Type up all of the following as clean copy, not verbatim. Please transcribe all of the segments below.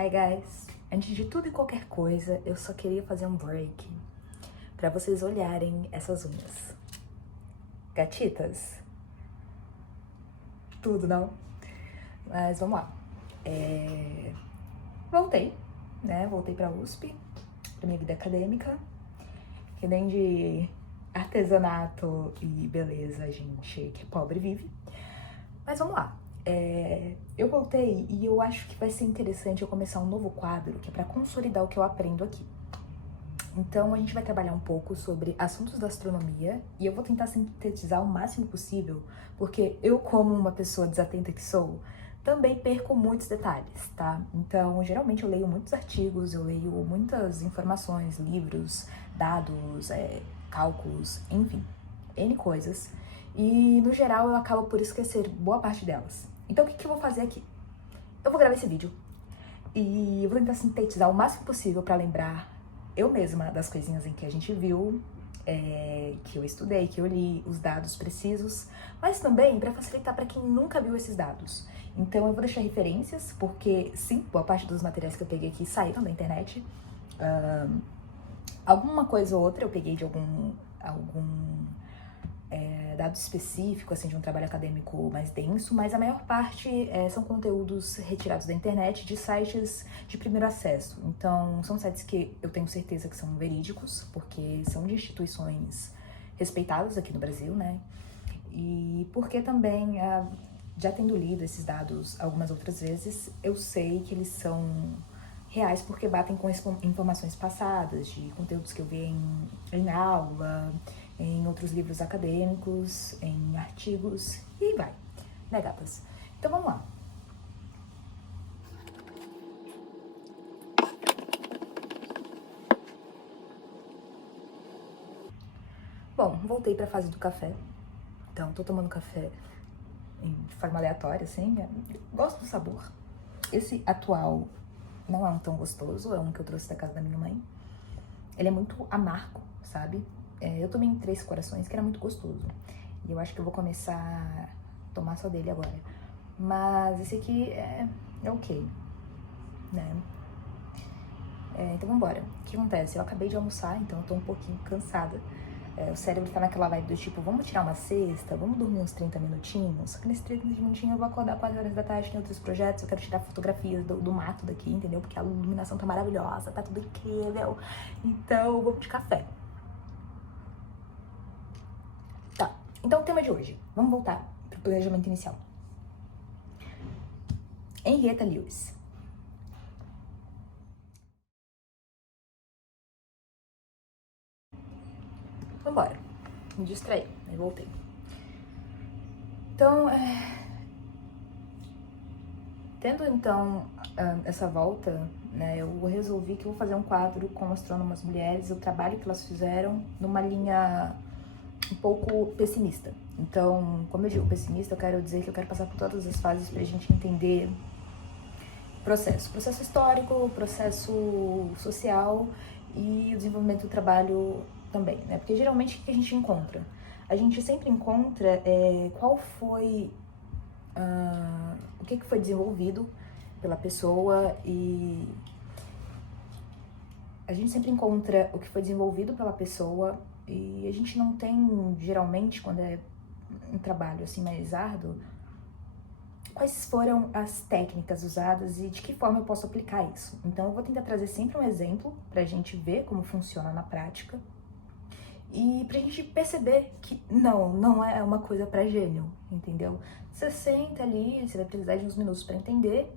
Hi guys! Antes de tudo e qualquer coisa, eu só queria fazer um break pra vocês olharem essas unhas. Gatitas? Tudo, não? Mas vamos lá. Voltei, né? Voltei pra USP, pra minha vida acadêmica. Que nem de artesanato e beleza a gente que é pobre vive. Mas vamos lá. Eu voltei e eu acho que vai ser interessante eu começar um novo quadro, que é pra consolidar o que eu aprendo aqui. Então, a gente vai trabalhar um pouco sobre assuntos da astronomia e eu vou tentar sintetizar o máximo possível, porque eu, como uma pessoa desatenta que sou, também perco muitos detalhes, tá? Então, geralmente eu leio muitos artigos, eu leio muitas informações, livros, dados, cálculos, enfim, N coisas. E, no geral, eu acabo por esquecer boa parte delas. Então, o que eu vou fazer aqui? Eu vou gravar esse vídeo e eu vou tentar sintetizar o máximo possível pra lembrar eu mesma das coisinhas em que a gente viu, que eu estudei, que eu li, os dados precisos, mas também para facilitar para quem nunca viu esses dados. Então eu vou deixar referências, porque sim, boa parte dos materiais que eu peguei aqui saíram da internet. Alguma coisa ou outra eu peguei de algum dado específico, assim, de um trabalho acadêmico mais denso, mas a maior parte são conteúdos retirados da internet, de sites de primeiro acesso. Então, são sites que eu tenho certeza que são verídicos, porque são de instituições respeitadas aqui no Brasil, né? E porque também, já tendo lido esses dados algumas outras vezes, eu sei que eles são reais porque batem com informações passadas, de conteúdos que eu vi em aula, em outros livros acadêmicos, em artigos, e aí vai, né, gatas? Então vamos lá. Bom, voltei pra fase do café, então tô tomando café de forma aleatória, assim, gosto do sabor. Esse atual não é um tão gostoso, é um que eu trouxe da casa da minha mãe. Ele é muito amargo, sabe? Eu tomei em Três Corações, que era muito gostoso. E eu acho que eu vou começar a tomar só dele agora. Mas esse aqui é ok, né? Então vambora. O que acontece? Eu acabei de almoçar, então eu tô um pouquinho cansada. O cérebro tá naquela vibe do tipo, vamos tirar uma siesta, vamos dormir uns 30 minutinhos. Só que nesses 30 minutinhos eu vou acordar 4 horas da tarde, tem outros projetos, eu quero tirar fotografias do mato daqui, entendeu? Porque a iluminação tá maravilhosa, tá tudo incrível. Então vamos de café. Tá, então o tema de hoje. Vamos voltar pro planejamento inicial. Henrietta Lewis. Vambora. Me distraí, aí voltei. Então, tendo então essa volta, né, eu resolvi que eu vou fazer um quadro com astrônomas mulheres, o trabalho que elas fizeram numa linha um pouco pessimista. Então, como eu digo pessimista, eu quero dizer que eu quero passar por todas as fases pra gente entender processo histórico, processo social e o desenvolvimento do trabalho também, né? Porque geralmente o que a gente encontra? A gente sempre encontra qual foi, o que foi desenvolvido pela pessoa, e a gente sempre encontra o que foi desenvolvido pela pessoa e a gente não tem, geralmente, quando é um trabalho assim mais árduo, quais foram as técnicas usadas e de que forma eu posso aplicar isso. Então eu vou tentar trazer sempre um exemplo pra gente ver como funciona na prática e pra gente perceber que não é uma coisa pra gênio, entendeu? Você senta ali, você vai precisar de uns minutos pra entender,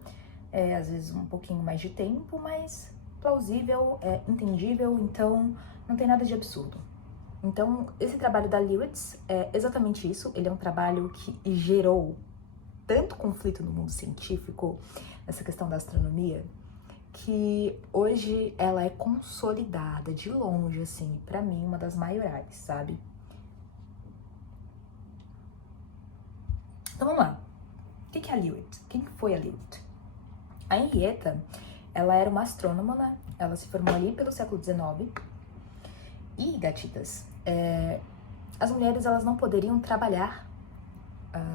às vezes um pouquinho mais de tempo, mas plausível, entendível, então não tem nada de absurdo. Então, esse trabalho da Lewis é exatamente isso, ele é um trabalho que gerou tanto conflito no mundo científico, essa questão da astronomia, que hoje ela é consolidada de longe, assim, pra mim, uma das maiorais, sabe? Então vamos lá. O que é a Leavitt? Quem foi a Leavitt? A Henrietta, ela era uma astrônoma, né? Ela se formou ali pelo século XIX. E, gatitas, as mulheres, elas não poderiam trabalhar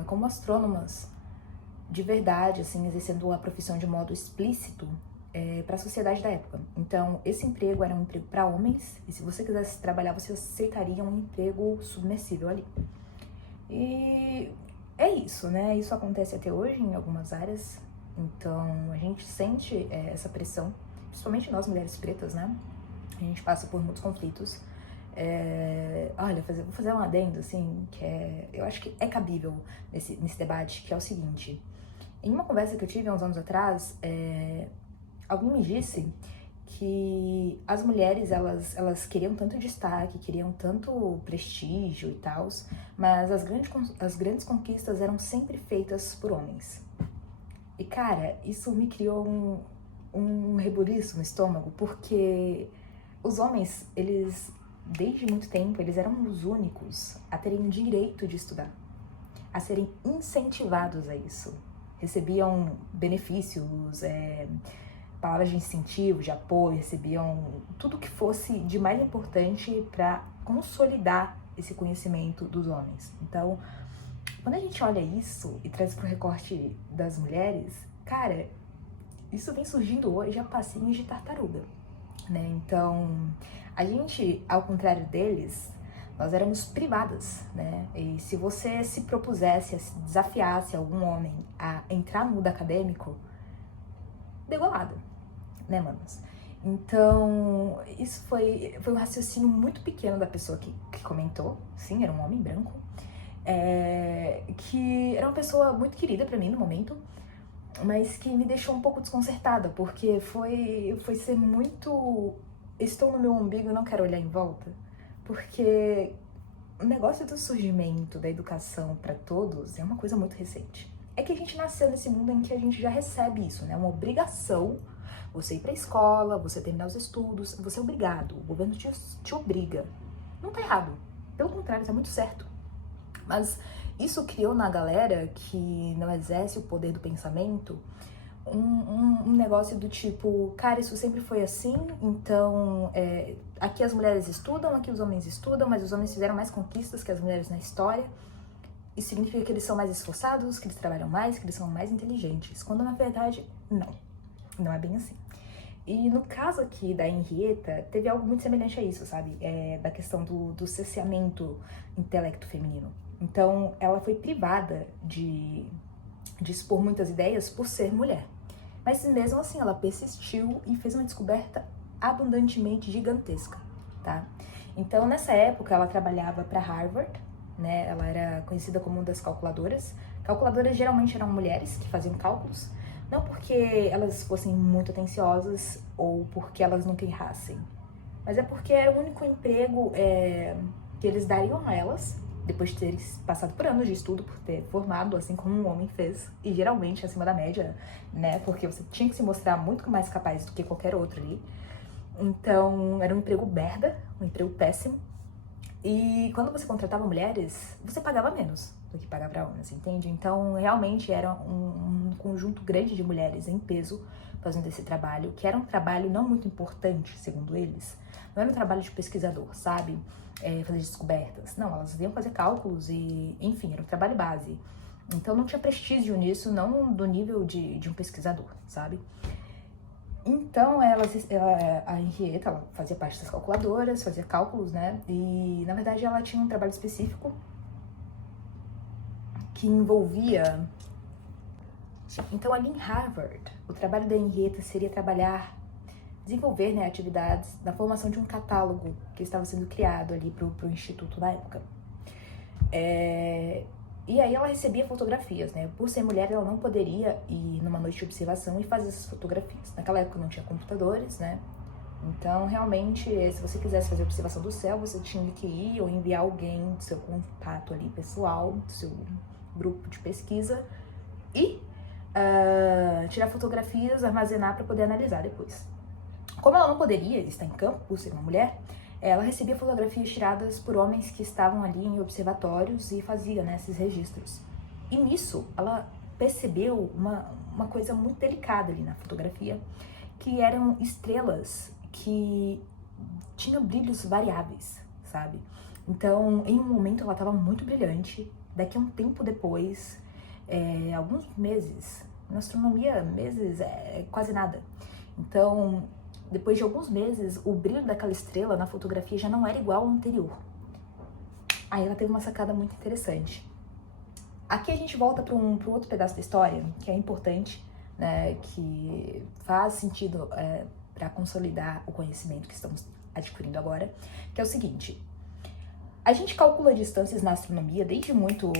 como astrônomas de verdade, assim, exercendo a profissão de modo explícito, para a sociedade da época. Então, esse emprego era um emprego para homens, e se você quisesse trabalhar, você aceitaria um emprego submersível ali. E é isso, né? Isso acontece até hoje em algumas áreas. Então, a gente sente essa pressão, principalmente nós, mulheres pretas, né? A gente passa por muitos conflitos. Olha, vou fazer um adendo, assim, eu acho que é cabível nesse debate, que é o seguinte. Em uma conversa que eu tive há uns anos atrás, alguém me disse que as mulheres, elas queriam tanto destaque, queriam tanto prestígio e tal, mas as grandes conquistas eram sempre feitas por homens. E, cara, isso me criou um rebuliço no estômago, porque os homens, eles, desde muito tempo, eles eram os únicos a terem o direito de estudar, a serem incentivados a isso. Recebiam benefícios, palavras de incentivo, de apoio, recebiam tudo que fosse de mais importante para consolidar esse conhecimento dos homens. Então, quando a gente olha isso e traz pro recorte das mulheres, cara, isso vem surgindo hoje a passinhos de tartaruga, né? Então, a gente, ao contrário deles, nós éramos privadas, né? E se você se propusesse, se desafiasse algum homem a entrar no mundo acadêmico, degolada, né, manos? Então, isso foi um raciocínio muito pequeno da pessoa que comentou. Sim, era um homem branco. Que era uma pessoa muito querida pra mim no momento, mas que me deixou um pouco desconcertada, porque foi ser muito... Estou no meu umbigo e não quero olhar em volta. Porque o negócio do surgimento da educação para todos é uma coisa muito recente. É que a gente nasceu nesse mundo em que a gente já recebe isso, né? Uma obrigação, você ir pra escola, você terminar os estudos, você é obrigado, o governo te obriga. Não tá errado, pelo contrário, tá muito certo. Mas isso criou na galera que não exerce o poder do pensamento um negócio do tipo, cara, isso sempre foi assim, então aqui as mulheres estudam, aqui os homens estudam, mas os homens fizeram mais conquistas que as mulheres na história. Isso significa que eles são mais esforçados, que eles trabalham mais, que eles são mais inteligentes, quando na verdade, não é bem assim. E no caso aqui da Henrietta, teve algo muito semelhante a isso, sabe? Da questão do cerceamento intelecto feminino. Então, ela foi privada de expor muitas ideias por ser mulher. Mas mesmo assim, ela persistiu e fez uma descoberta abundantemente gigantesca, tá? Então, nessa época, ela trabalhava para Harvard, né? Ela era conhecida como uma das calculadoras. Calculadoras geralmente eram mulheres que faziam cálculos, não porque elas fossem muito atenciosas ou porque elas nunca errassem, mas é porque era o único emprego que eles dariam a elas, depois de terem passado por anos de estudo, por ter formado, assim como um homem fez, e geralmente acima da média, né? Porque você tinha que se mostrar muito mais capaz do que qualquer outro ali. Então, era um emprego merda, um emprego péssimo. E quando você contratava mulheres, você pagava menos do que pagar para homens, entende? Então, realmente era um conjunto grande de mulheres em peso fazendo esse trabalho, que era um trabalho não muito importante, segundo eles. Não era um trabalho de pesquisador, sabe? Fazer descobertas. Não, elas iam fazer cálculos e, enfim, era um trabalho base. Então, não tinha prestígio nisso, não do nível de um pesquisador, sabe? Então, a Henrietta, ela fazia parte das calculadoras, fazia cálculos, né? E, na verdade, ela tinha um trabalho específico que envolvia... Então, ali em Harvard, o trabalho da Henrietta seria desenvolver, né, atividades na formação de um catálogo que estava sendo criado ali pro instituto na época. E aí ela recebia fotografias, né? Por ser mulher, ela não poderia ir numa noite de observação e fazer essas fotografias. Naquela época não tinha computadores, né? Então, realmente, se você quisesse fazer observação do céu, você tinha que ir ou enviar alguém do seu contato ali pessoal, do seu grupo de pesquisa e tirar fotografias, armazenar para poder analisar depois. Como ela não poderia estar em campo por ser uma mulher, ela recebia fotografias tiradas por homens que estavam ali em observatórios e fazia, né, esses registros. E nisso, ela percebeu uma coisa muito delicada ali na fotografia, que eram estrelas que tinham brilhos variáveis, sabe? Então, em um momento ela estava muito brilhante, daqui a um tempo depois, alguns meses, na astronomia, meses é quase nada. Então, depois de alguns meses, o brilho daquela estrela na fotografia já não era igual ao anterior. Aí ela teve uma sacada muito interessante. Aqui a gente volta para um outro pedaço da história, que é importante, né, que faz sentido para consolidar o conhecimento que estamos adquirindo agora, que é o seguinte: a gente calcula distâncias na astronomia desde muito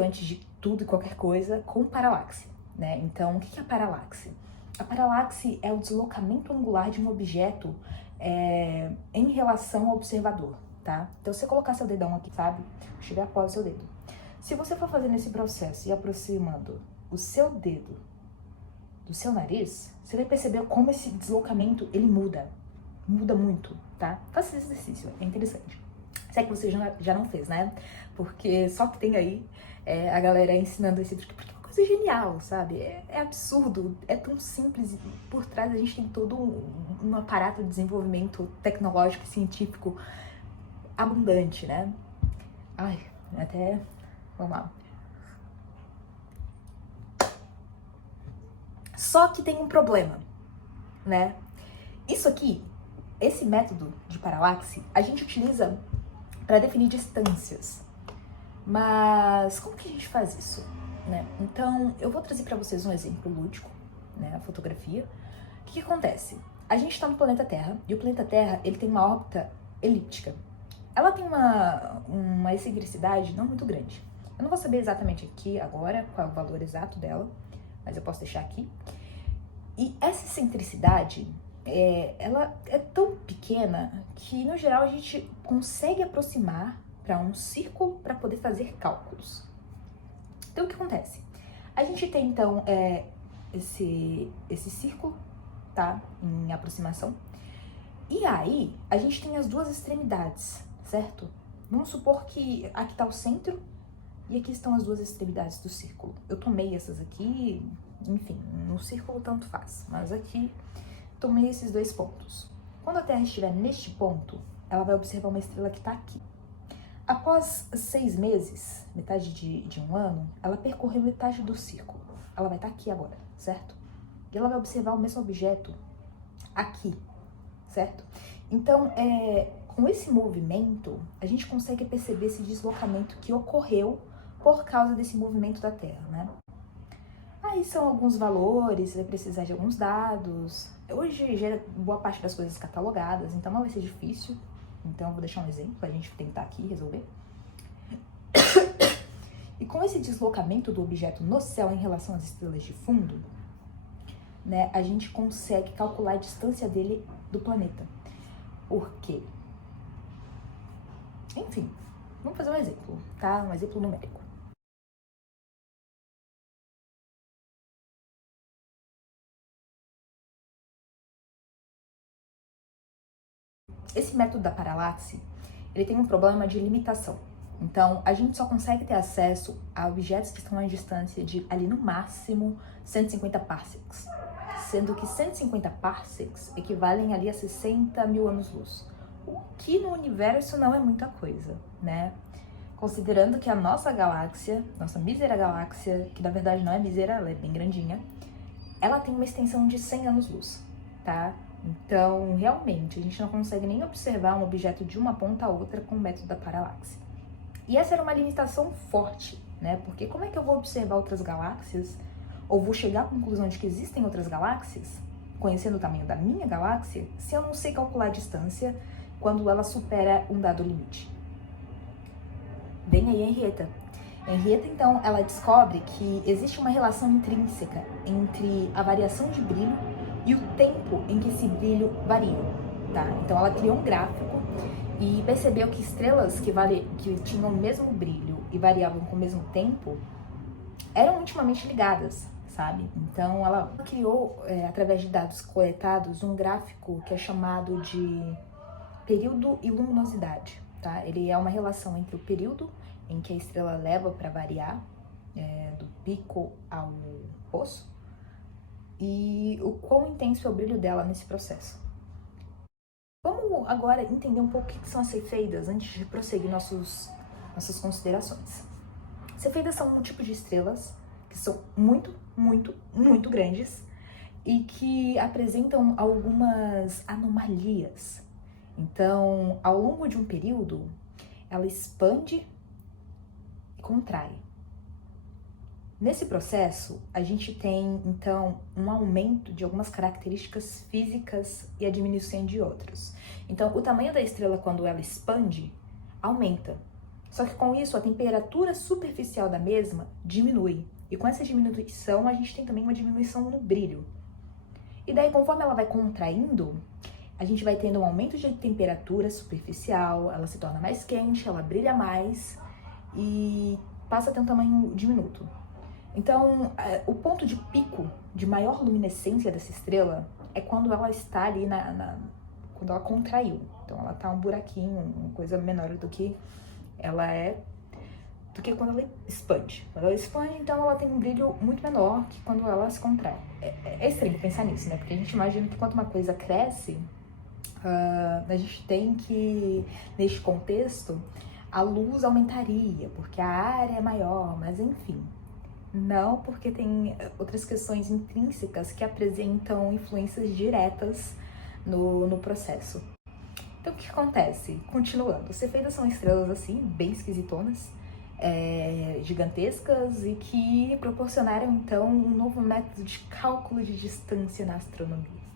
antes de tudo e qualquer coisa com paralaxe, né? Então, o que é a paralaxe? A paralaxe é o deslocamento angular de um objeto em relação ao observador, tá? Então, se você colocar seu dedão aqui, sabe? Chegar após o seu dedo. Se você for fazendo esse processo e aproximando o seu dedo do seu nariz, você vai perceber como esse deslocamento, ele muda muito, tá? Faça esse exercício, é interessante. Se é que você já não fez, né? Porque só que tem aí a galera ensinando esse truque, porque é uma coisa genial, sabe? É absurdo, é tão simples, e por trás a gente tem todo um aparato de desenvolvimento tecnológico e científico abundante, né? Ai, até... Vamos lá. Só que tem um problema, né? Isso aqui, esse método de paralaxe, a gente utiliza para definir distâncias. Mas como que a gente faz isso, né? Então, eu vou trazer para vocês um exemplo lúdico, né? A fotografia. O que acontece? A gente está no planeta Terra, e o planeta Terra, ele tem uma órbita elíptica. Ela tem uma excentricidade não muito grande. Eu não vou saber exatamente aqui agora qual é o valor exato dela, mas eu posso deixar aqui. E essa excentricidade, ela é tão pequena que, no geral, a gente consegue aproximar para um círculo para poder fazer cálculos. Então, o que acontece? A gente tem, então, esse círculo, tá? Em aproximação. E aí, a gente tem as duas extremidades, certo? Vamos supor que aqui está o centro e aqui estão as duas extremidades do círculo. Eu tomei essas aqui, enfim, no círculo tanto faz, mas aqui tomei esses dois pontos. Quando a Terra estiver neste ponto, ela vai observar uma estrela que está aqui. Após 6 meses, metade de um ano, ela percorreu metade do círculo. Ela vai estar aqui agora, certo? E ela vai observar o mesmo objeto aqui, certo? Então, com esse movimento, a gente consegue perceber esse deslocamento que ocorreu por causa desse movimento da Terra, né? Aí são alguns valores, você vai precisar de alguns dados. Hoje já é boa parte das coisas catalogadas, então não vai ser difícil. Então eu vou deixar um exemplo pra gente tentar aqui resolver. E com esse deslocamento do objeto no céu em relação às estrelas de fundo, né, a gente consegue calcular a distância dele do planeta. Por quê? Enfim, vamos fazer um exemplo, tá? Um exemplo numérico. Esse método da paralaxe, ele tem um problema de limitação. Então, a gente só consegue ter acesso a objetos que estão à distância de, ali no máximo, 150 parsecs. Sendo que 150 parsecs equivalem ali a 60 mil anos-luz. O que no universo não é muita coisa, né? Considerando que a nossa galáxia, nossa mísera galáxia, que na verdade não é mísera, ela é bem grandinha, ela tem uma extensão de 100 anos-luz, tá? Então, realmente, a gente não consegue nem observar um objeto de uma ponta a outra com o método da paralaxe. E essa era uma limitação forte, né? Porque como é que eu vou observar outras galáxias, ou vou chegar à conclusão de que existem outras galáxias, conhecendo o tamanho da minha galáxia, se eu não sei calcular a distância quando ela supera um dado limite? Vem aí a Henrietta. Henrietta, então, ela descobre que existe uma relação intrínseca entre a variação de brilho e o tempo em que esse brilho varia, tá? Então ela criou um gráfico e percebeu que estrelas que tinham o mesmo brilho e variavam com o mesmo tempo eram intimamente ligadas, sabe? Então ela criou, através de dados coletados, um gráfico que é chamado de período e luminosidade, tá? Ele é uma relação entre o período em que a estrela leva para variar, do pico ao poço, e o quão intenso é o brilho dela nesse processo. Vamos agora entender um pouco o que são as cefeidas antes de prosseguir nossas considerações. Cefeidas são um tipo de estrelas que são muito, muito, muito grandes e que apresentam algumas anomalias. Então, ao longo de um período, ela expande e contrai. Nesse processo, a gente tem, então, um aumento de algumas características físicas e a diminuição de outras. Então, o tamanho da estrela, quando ela expande, aumenta. Só que com isso, a temperatura superficial da mesma diminui. E com essa diminuição, a gente tem também uma diminuição no brilho. E daí, conforme ela vai contraindo, a gente vai tendo um aumento de temperatura superficial, ela se torna mais quente, ela brilha mais e passa a ter um tamanho diminuto. Então, o ponto de pico de maior luminescência dessa estrela é quando ela está ali quando ela contraiu. Então, ela tá um buraquinho, uma coisa menor do que ela é, do que quando ela expande. Quando ela expande, então, ela tem um brilho muito menor que quando ela se contrai. É estranho pensar nisso, né? Porque a gente imagina que quando uma coisa cresce, a gente tem que, neste contexto, a luz aumentaria, porque a área é maior, mas enfim. Não, porque tem outras questões intrínsecas que apresentam influências diretas no processo. Então, o que acontece? Continuando, Cefeidas são estrelas assim, bem esquisitonas, gigantescas e que proporcionaram, então, um novo método de cálculo de distância na astronomia.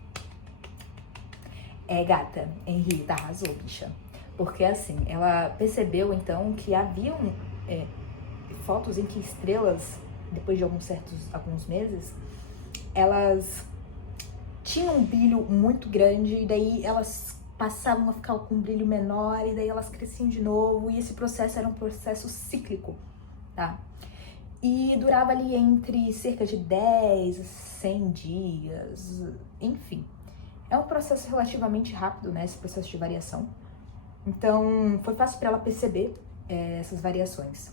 Gata, Henrietta arrasou, bicha. Porque, assim, ela percebeu, então, que haviam fotos em que estrelas, depois de alguns meses, elas tinham um brilho muito grande e daí elas passavam a ficar com um brilho menor e daí elas cresciam de novo e esse processo era um processo cíclico, tá? E durava ali entre cerca de 10 a 100 dias, enfim. É um processo relativamente rápido, né, esse processo de variação. Então, foi fácil para ela perceber essas variações.